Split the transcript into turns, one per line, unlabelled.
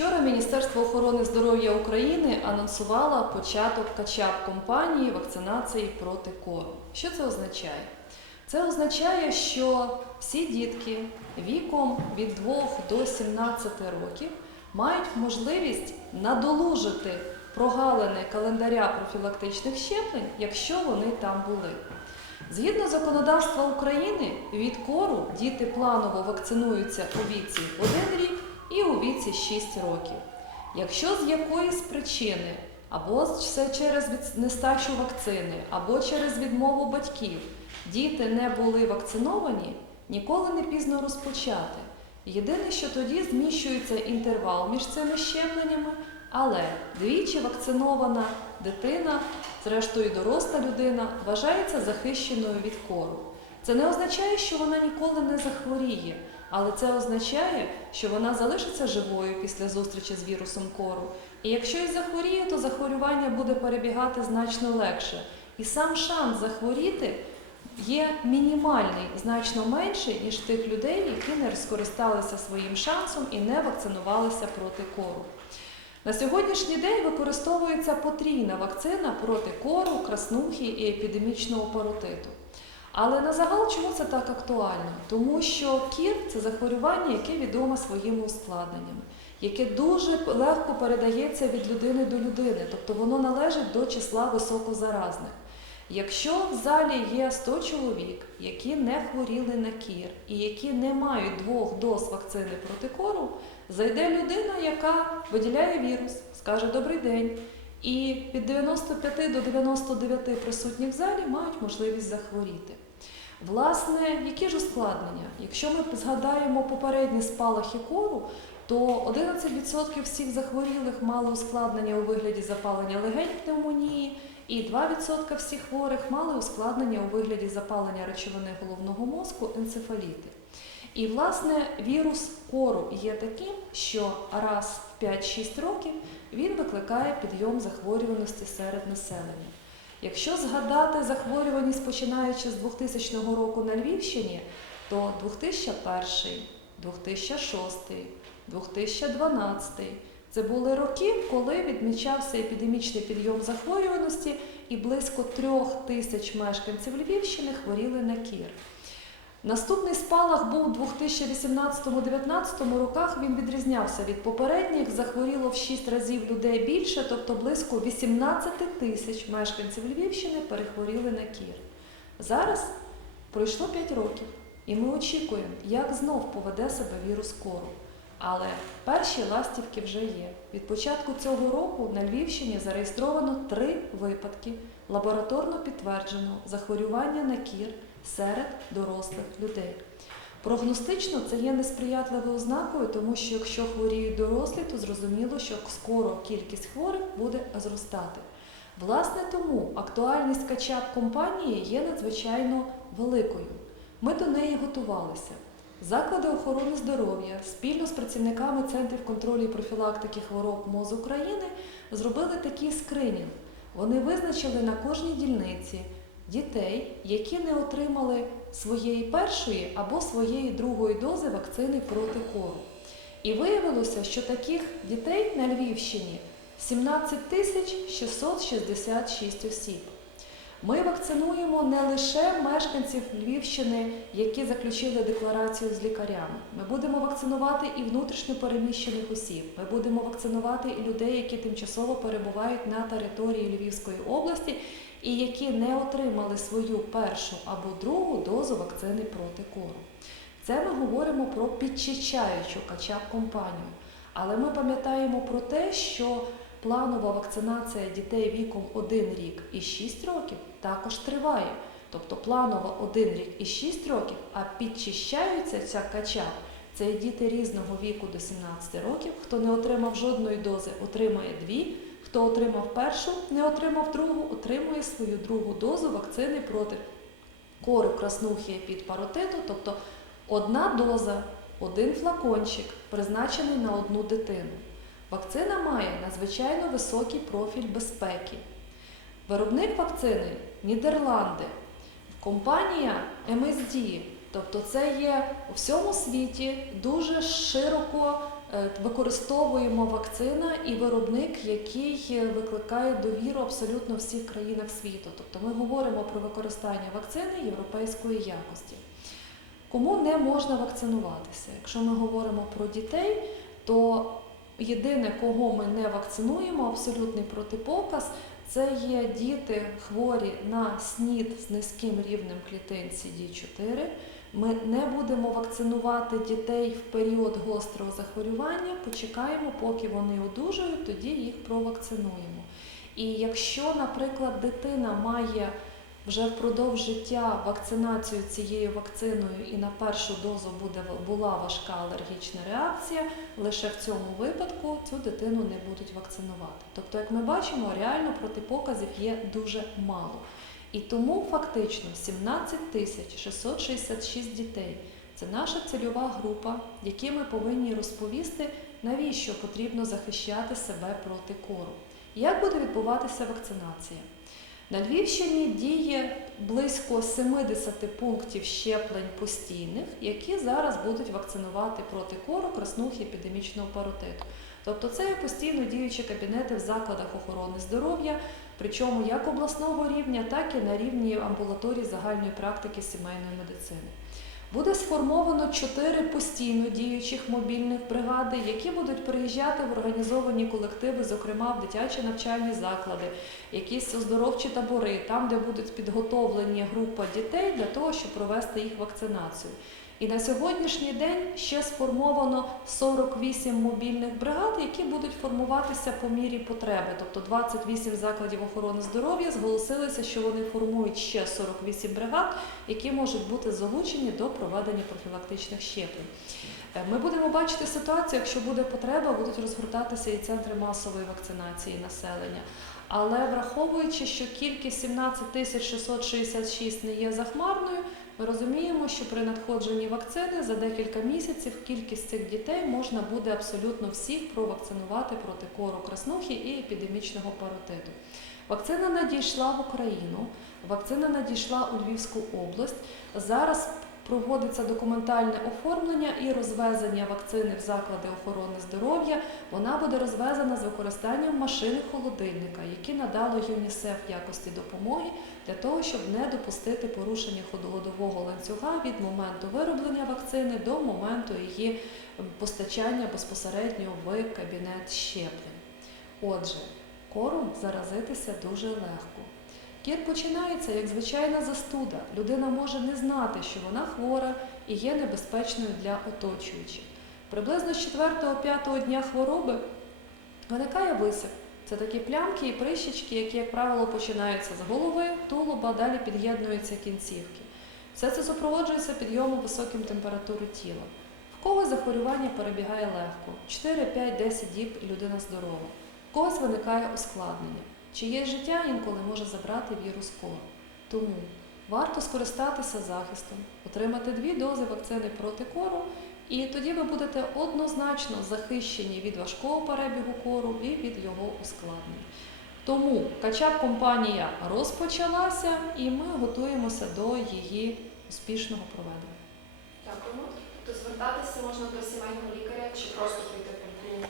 Вчора Міністерство охорони здоров'я України анонсувало початок качап кампанії вакцинації проти кору. Що це означає? Це означає, що всі дітки віком від 2 до 17 років мають можливість надолужити прогалини календаря профілактичних щеплень, якщо вони там були. Згідно законодавства України, від кору діти планово вакцинуються у віці 1 рік і у віці 6 років. Якщо з якоїсь причини, або це через нестачу вакцини, або через відмову батьків, діти не були вакциновані, ніколи не пізно розпочати. Єдине, що тоді зміщується інтервал між цими щепленнями, але двічі вакцинована дитина, зрештою доросла людина, вважається захищеною від кору. Це не означає, що вона ніколи не захворіє, але це означає, що вона залишиться живою після зустрічі з вірусом кору. І якщо і захворіє, то захворювання буде перебігати значно легше. І сам шанс захворіти є мінімальний, значно менший, ніж тих людей, які не скористалися своїм шансом і не вакцинувалися проти кору. На сьогоднішній день використовується потрійна вакцина проти кору, краснухи і епідемічного паротиту. Але на загал чому це так актуально? Тому що кір це захворювання, яке відоме своїми ускладненнями, яке дуже легко передається від людини до людини, тобто воно належить до числа високозаразних. Якщо в залі є 100 чоловік, які не хворіли на кір і які не мають двох доз вакцини проти кору, зайде людина, яка виділяє вірус, скаже добрий день. І від 95 до 99 присутніх в залі мають можливість захворіти. Власне, які ж ускладнення? Якщо ми згадаємо попередні спалахи кору, то 11% всіх захворілих мали ускладнення у вигляді запалення легень пневмонії, і 2% всіх хворих мали ускладнення у вигляді запалення речовини головного мозку енцефаліти. І, власне, вірус кору є таким, що раз в 5-6 років він викликає підйом захворюваності серед населення. Якщо згадати захворюваність починаючи з 2000 року на Львівщині, то 2001, 2006, 2012 це були роки, коли відмічався епідемічний підйом захворюваності, і близько трьох тисяч мешканців Львівщини хворіли на кір. Наступний спалах був у 2018-2019 роках. Він відрізнявся від попередніх. Захворіло в 6 разів людей більше, тобто близько 18 тисяч мешканців Львівщини перехворіли на кір. Зараз пройшло 5 років, і ми очікуємо, як знов поведе себе вірус кору. Але перші ластівки вже є. Від початку цього року на Львівщині зареєстровано три випадки лабораторно підтвердженого захворювання на кір серед дорослих людей. Прогностично це є несприятливою ознакою, тому що якщо хворіють дорослі, то зрозуміло, що скоро кількість хворих буде зростати. Власне тому актуальність качап компанії є надзвичайно великою. Ми до неї готувалися. Заклади охорони здоров'я спільно з працівниками Центрів контролю і профілактики хвороб МОЗ України зробили такий скринінг. Вони визначили на кожній дільниці дітей, які не отримали своєї першої або своєї другої дози вакцини проти кору. І виявилося, що таких дітей на Львівщині 17 тисяч 666 осіб. Ми вакцинуємо не лише мешканців Львівщини, які заключили декларацію з лікарями. Ми будемо вакцинувати і внутрішньо переміщених осіб. Ми будемо вакцинувати і людей, які тимчасово перебувають на території Львівської області і які не отримали свою першу або другу дозу вакцини проти кору. Це ми говоримо про підчищаючу качап компанію. Але ми пам'ятаємо про те, що планова вакцинація дітей віком 1 рік і 6 років також триває. Тобто планово 1 рік і 6 років, а підчищаються ця качап. Це діти різного віку до 17 років. Хто не отримав жодної дози, отримає дві. Хто отримав першу, не отримав другу, отримує свою другу дозу вакцини проти кору, краснухи під паротиту, тобто одна доза, один флакончик, призначений на одну дитину. Вакцина має надзвичайно високий профіль безпеки. Виробник вакцини Нідерланди, компанія MSD, тобто це є у всьому світі дуже широко використовуємо вакцина і виробник, який е, викликає довіру абсолютно всіх країнах світу. Тобто ми говоримо про використання вакцини європейської якості. Кому не можна вакцинуватися? Якщо ми говоримо про дітей, то єдине, кого ми не вакцинуємо, абсолютний протипоказ, це є діти хворі на СНІД з низьким рівнем клітин CD4. Ми не будемо вакцинувати дітей в період гострого захворювання, почекаємо, поки вони одужають, тоді їх провакцинуємо. І якщо, наприклад, дитина має вже впродовж життя вакцинацію цією вакциною і на першу дозу буде була важка алергічна реакція, лише в цьому випадку цю дитину не будуть вакцинувати. Тобто, як ми бачимо, реально протипоказів є дуже мало. І тому фактично 17 тисяч 666 дітей це наша цільова група, якій ми повинні розповісти, навіщо потрібно захищати себе проти кору. Як буде відбуватися вакцинація? На Львівщині діє близько 70 пунктів щеплень постійних, які зараз будуть вакцинувати проти кору, краснухи, епідемічного паротиту. Тобто це постійно діючі кабінети в закладах охорони здоров'я, причому як обласного рівня, так і на рівні амбулаторій загальної практики сімейної медицини. Буде сформовано чотири постійно діючих мобільних бригади, які будуть приїжджати в організовані колективи, зокрема в дитячі навчальні заклади, якісь оздоровчі табори, там, де будуть підготовлені група дітей для того, щоб провести їх вакцинацію. І на сьогоднішній день ще сформовано 48 мобільних бригад, які будуть формуватися по мірі потреби. Тобто 28 закладів охорони здоров'я зголосилися, що вони формують ще 48 бригад, які можуть бути залучені до проведення профілактичних щеплень. Е, Ми будемо бачити ситуацію, якщо буде потреба, будуть розгортатися і центри масової вакцинації населення. Але враховуючи, що кількість 17 тисяч 666 не є захмарною, ми розуміємо, що при надходженні вакцини за декілька місяців кількість цих дітей можна буде абсолютно всіх провакцинувати проти кору краснухи і епідемічного паротиту. Вакцина надійшла в Україну, вакцина надійшла у Львівську область. Зараз проводиться документальне оформлення і розвезення вакцини в заклади охорони здоров'я. Вона буде розвезена з використанням машини холодильника, які надало ЮНІСЕФ якості допомоги для того, щоб не допустити порушення ходового ланцюга від моменту вироблення вакцини до моменту її постачання безпосередньо в кабінет щеплень. Отже, кором заразитися дуже легко. Кір починається як звичайна застуда. Людина може не знати, що вона хвора і є небезпечною для оточуючих. Приблизно з 4-5 дня хвороби виникає висип. Це такі плямки і прищички, які, як правило, починаються з голови, тулуба, далі під'єднуються кінцівки. Все це супроводжується підйомом високим температури тіла. В когось захворювання перебігає легко 4, 5, 10 діб і людина здорова. В когось виникає ускладнення. Чиє життя інколи може забрати вірус кору. Тому варто скористатися захистом, отримати дві дози вакцини проти кору, і тоді ви будете однозначно захищені від важкого перебігу кору і від його ускладнень. Тому качап компанія розпочалася, і ми готуємося до її успішного проведення.
Дякуємо. Тобто звертатися можна до сімейного лікаря чи просто прийти